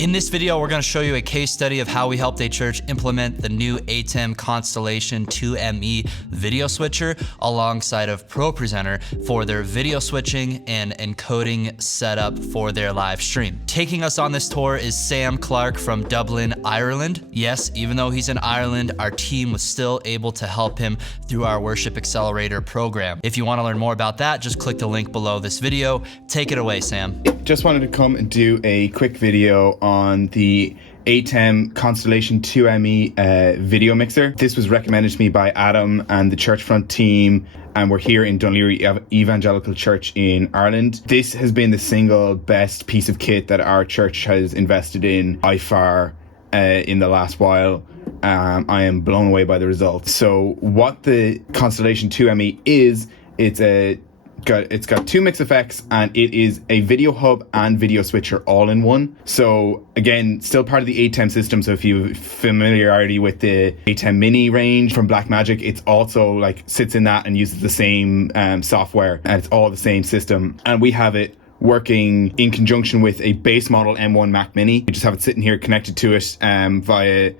In this video, we're going to show you a case study of how we helped a church implement the new ATEM Constellation 2ME video switcher alongside of ProPresenter for their video switching and encoding setup for their live stream. Taking us on this tour is Sam Clark from Dublin, Ireland. Yes, even though he's in Ireland, our team was still able to help him through our Worship Accelerator program. If you want to learn more about that, just click the link below this video. Take it away, Sam. Just wanted to come and do a quick video on the ATEM Constellation 2ME video mixer. This was recommended to me by ATEM and the Churchfront team, and we're here in Dunleary Evangelical Church in Ireland. This has been the single best piece of kit that our church has invested in by far in the last while. I am blown away by the results. So what the Constellation 2ME is, it's got two mix effects, and it is a video hub and video switcher all in one. So again, still part of the ATEM system. So if you have familiarity with the ATEM Mini range from Blackmagic, it's also like sits in that and uses the same software, and it's all the same system. And we have it working in conjunction with a base model M1 Mac Mini. We just have it sitting here connected to it via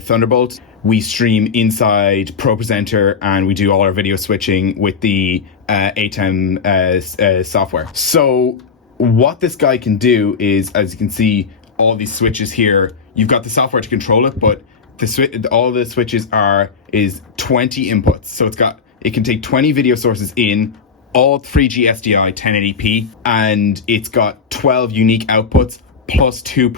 Thunderbolt. We stream inside ProPresenter, and we do all our video switching with the ATEM software. So what this guy can do is, as you can see, all these switches here, you've got the software to control it, but all the switches is 20 inputs. So it can take 20 video sources in, all 3G SDI 1080p, and it's got 12 unique outputs plus two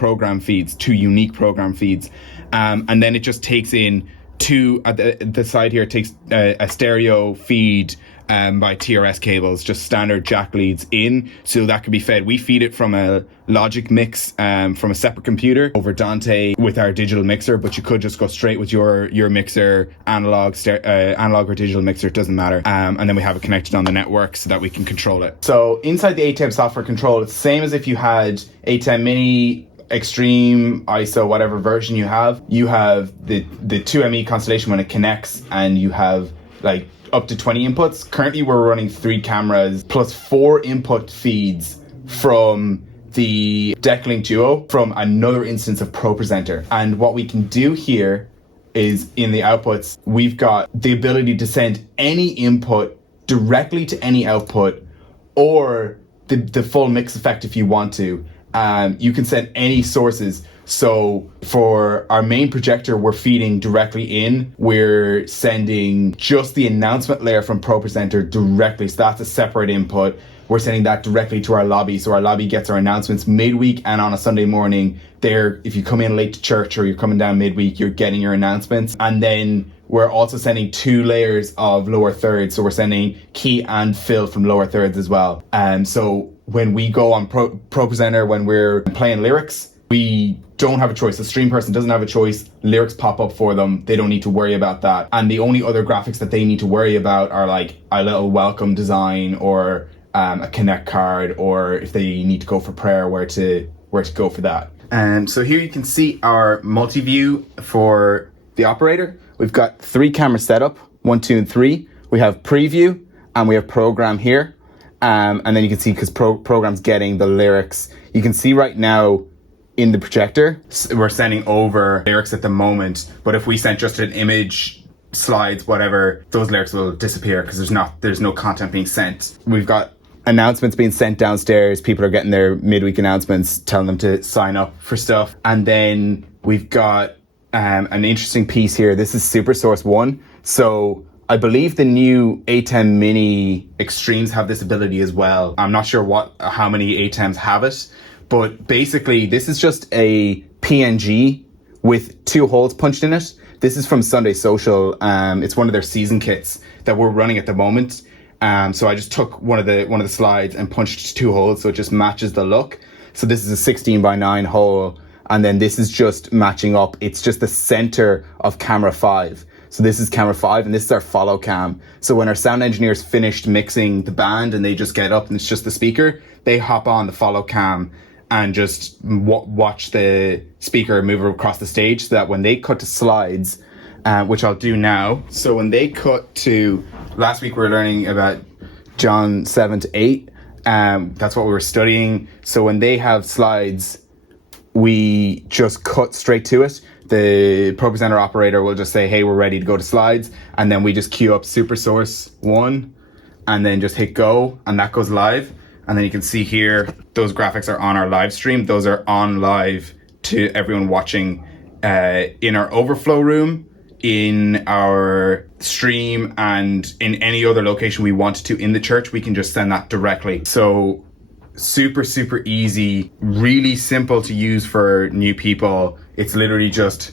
unique program feeds. And then it just takes in two, at the side here, it takes a stereo feed by TRS cables, just standard jack leads in, so that can be fed. We feed it from a Logic mix from a separate computer over Dante with our digital mixer, but you could just go straight with your mixer, analog or digital mixer, it doesn't matter. And then we have it connected on the network so that we can control it. So inside the ATEM software control, it's the same as if you had ATEM Mini, Extreme, ISO, whatever version you have the 2ME Constellation when it connects, and you have like up to 20 inputs. Currently we're running 3 cameras plus 4 input feeds from the Decklink Duo from another instance of ProPresenter. And what we can do here is in the outputs, we've got the ability to send any input directly to any output, or the full mix effect if you want to. You can send any sources. So for our main projector, we're feeding directly in. We're sending just the announcement layer from ProPresenter directly. So that's a separate input. We're sending that directly to our lobby. So our lobby gets our announcements midweek and on a Sunday morning. If you come in late to church or you're coming down midweek, you're getting your announcements. And then we're also sending 2 layers of lower thirds. So we're sending key and fill from lower thirds as well. So when we go on ProPresenter, when we're playing lyrics, we don't have a choice. The stream person doesn't have a choice. Lyrics pop up for them. They don't need to worry about that. And the only other graphics that they need to worry about are like a little welcome design or a connect card, or if they need to go for prayer, where to go for that. So here you can see our MultiView for the operator. We've got 3 cameras set up, 1, 2, and 3. We have preview and we have program here. And then you can see, because program's getting the lyrics, you can see right now in the projector, we're sending over lyrics at the moment. But if we sent just an image, slides, whatever, those lyrics will disappear because there's no content being sent. We've got announcements being sent downstairs. People are getting their midweek announcements, telling them to sign up for stuff. And then we've got an interesting piece here. This is SuperSource 1. So I believe the new ATEM Mini Extremes have this ability as well. I'm not sure how many ATEMs have it, but basically this is just a PNG with 2 holes punched in it. This is from Sunday Social. It's one of their season kits that we're running at the moment. So I just took one of the slides and punched 2 holes, so it just matches the look. So this is a 16:9 hole, and then this is just matching up. It's just the center of camera 5. So this is camera 5, and this is our follow cam. So when our sound engineers finished mixing the band and they just get up and it's just the speaker, they hop on the follow cam and just watch the speaker move across the stage, so that when they cut to slides, which I'll do now. So when they cut to, last week we were learning about John 7 to 8. That's what we were studying. So when they have slides, we just cut straight to it. The ProPresenter operator will just say, hey, we're ready to go to slides. And then we just queue up Super Source 1 and then just hit go, and that goes live. And then you can see here, those graphics are on our live stream. Those are on live to everyone watching in our Overflow Room, in our stream, and in any other location we wanted to in the church. We can just send that directly. So super, super easy, really simple to use for new people. It's literally just,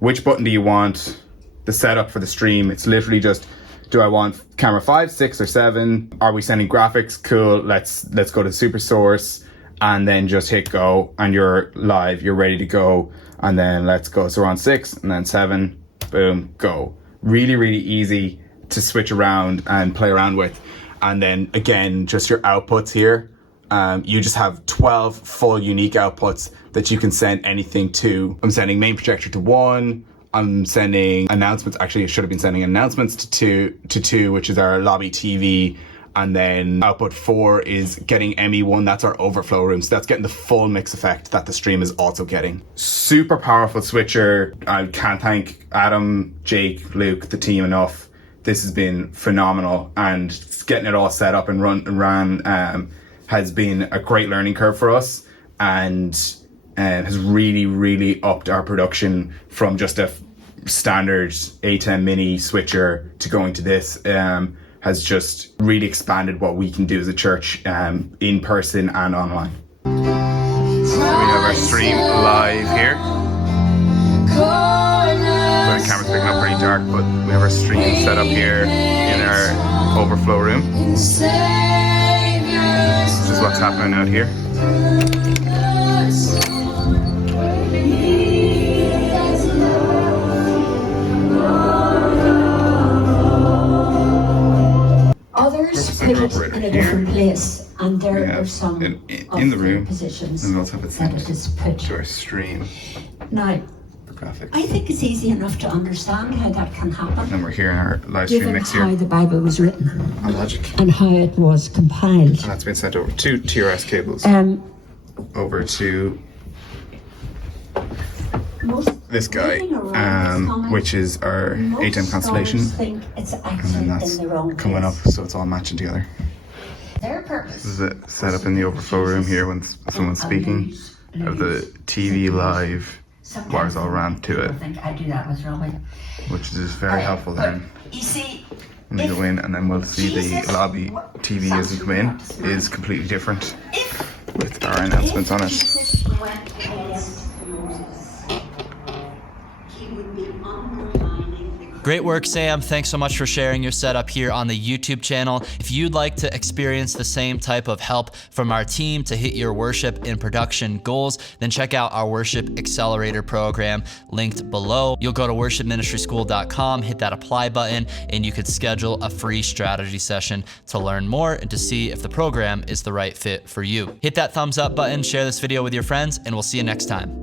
which button do you want? The setup for the stream, it's literally just, do I want camera 5, 6, or 7? Are we sending graphics? Cool, let's go to Super Source, and then just hit go, and you're live, you're ready to go. And then let's go, so we're on 6, and then 7, boom, go. Really, really easy to switch around and play around with. And then again, just your outputs here. You just have 12 full unique outputs that you can send anything to. I'm sending main projector to 1. I'm sending announcements. Actually, I should have been sending announcements to 2, which is our lobby TV. And then output 4 is getting ME1. That's our overflow room. So that's getting the full mix effect that the stream is also getting. Super powerful switcher. I can't thank Adam, Jake, Luke, the team enough. This has been phenomenal, and getting it all set up and ran has been a great learning curve for us, and has really, really upped our production from just a standard ATEM mini switcher to going to this. Has just really expanded what we can do as a church, in person and online. So we have our stream live here. The camera's picking up pretty dark, but we have our stream set up here in our overflow room. This is what's happening out here. Others put it in a different place, and there are some in the room positions and we also have it that it is put to our stream. Now, Graphics. I think it's easy enough to understand how that can happen, And we're here in our live stream given mix how here the Bible was written on Logic. and how it was compiled. And that's been sent over 2 TRS cables over to this guy, which is our ATEM Constellation. Think it's And actually then that's in the wrong coming up, place. so it's all matching together. Their purpose. This is it set up in the overflow room here when someone's speaking. Of the TV live wires all ran to it, I think I do that with Robbie. which is very helpful then. You see, When you go in, and then we'll see the lobby TV as you come in is completely different with our announcements on it. Jesus went against Moses, he would be undermining the Great work, Sam. Thanks so much for sharing your setup here on the YouTube channel. If you'd like to experience the same type of help from our team to hit your worship and production goals, then check out our Worship Accelerator program linked below. You'll go to worshipministryschool.com, hit that apply button, and you could schedule a free strategy session to learn more and to see if the program is the right fit for you. Hit that thumbs up button, share this video with your friends, and we'll see you next time.